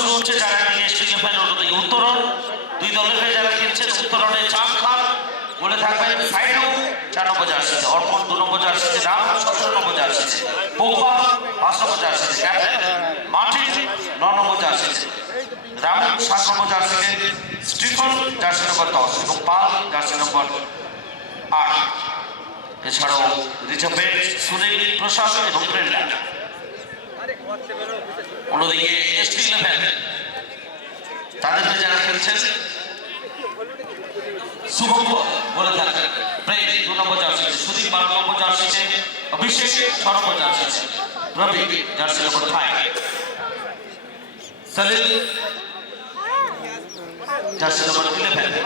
শুরু হচ্ছে যারা স্টেজে উত্তরণ দুই দলের হয়ে যারা খেলছেন উত্তরণে চাঁদ খান বলে থাকবেন সাইডু 4 নম্বর জার্সিতে, অর্পণ 2 নম্বর জার্সিতে, রাম 17 নম্বর জার্সিতে, পৌপা 5 নম্বর জার্সিতে, ক্যাপ্টেন মার্টিন 9 নম্বর জার্সিতে, রাম 7 নম্বর জার্সিতে, স্টিফেন জার্সি নম্বর 10 এবং পাল জার্সি নম্বর 8। এছাড়াও রিজার্ভের সুনীল, প্রসাদ এবং প্রেরণা। অন্যদিকে ST11 তাদের হয়ে যারা খেলছেন শুভঙ্কর বলে থাকবেন প্রেম 2 নম্বর জার্সিতে, সুদীপ 12 নম্বর জার্সিতে, অভিষেক 6 নম্বর জার্সিতে, রবি জার্সি নম্বর 5, সলিল জার্সি নম্বর 11।